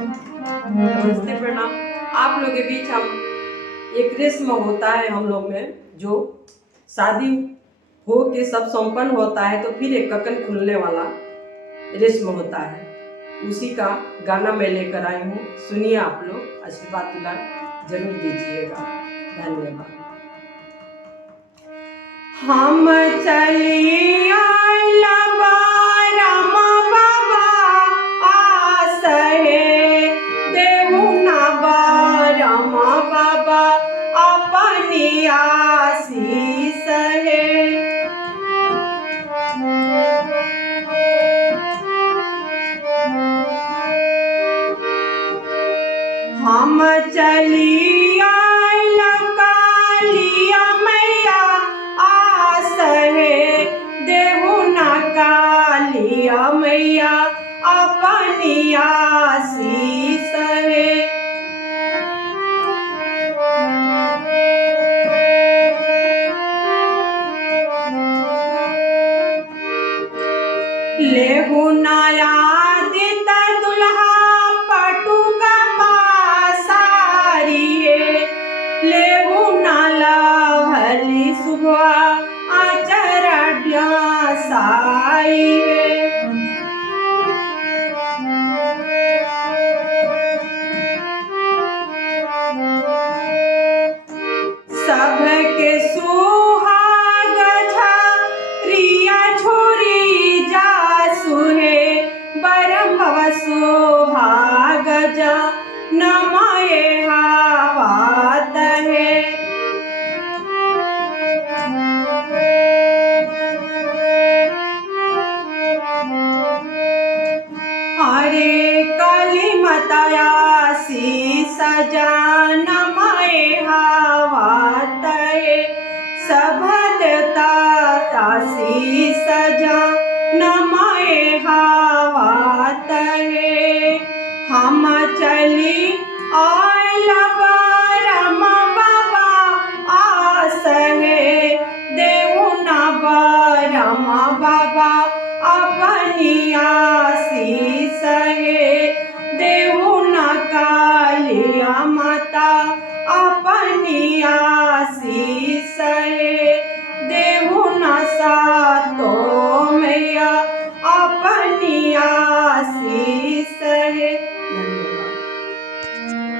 नमस्ते, प्रणाम। आप लोग के बीच हम एक रस्म होता है हम लोग में, जो शादी हो के सब संपन्न होता है तो फिर एक ककन खुलने वाला रस्म होता है। उसी का गाना मैं लेकर आई हूँ, सुनिए आप लोग, आशीर्वाद दुलार जरूर दीजिएगा। धन्यवाद। हम चली आइला राम बाबा आस है, देहु ना राम बाबा अपनी आशीष है। हम चली आइला कालिया मैया आस है, देहु ना कालिया मैया अपनी आशीष है। लेहु नया दित दुल्हा पटुका पासारी है, लेहु नाला भली सुबह आचरड्या साई है। सबके सुहाग झरिया छोरी जासु है, बरम भव सुहाग जा नमये हावात है। अरे काली मतया सी सजान नमये हावात है, सभदता तासी सजा नमये हावात है। हम चली आइला राम बाबा आस है, देहु ना राम बाबा अपनी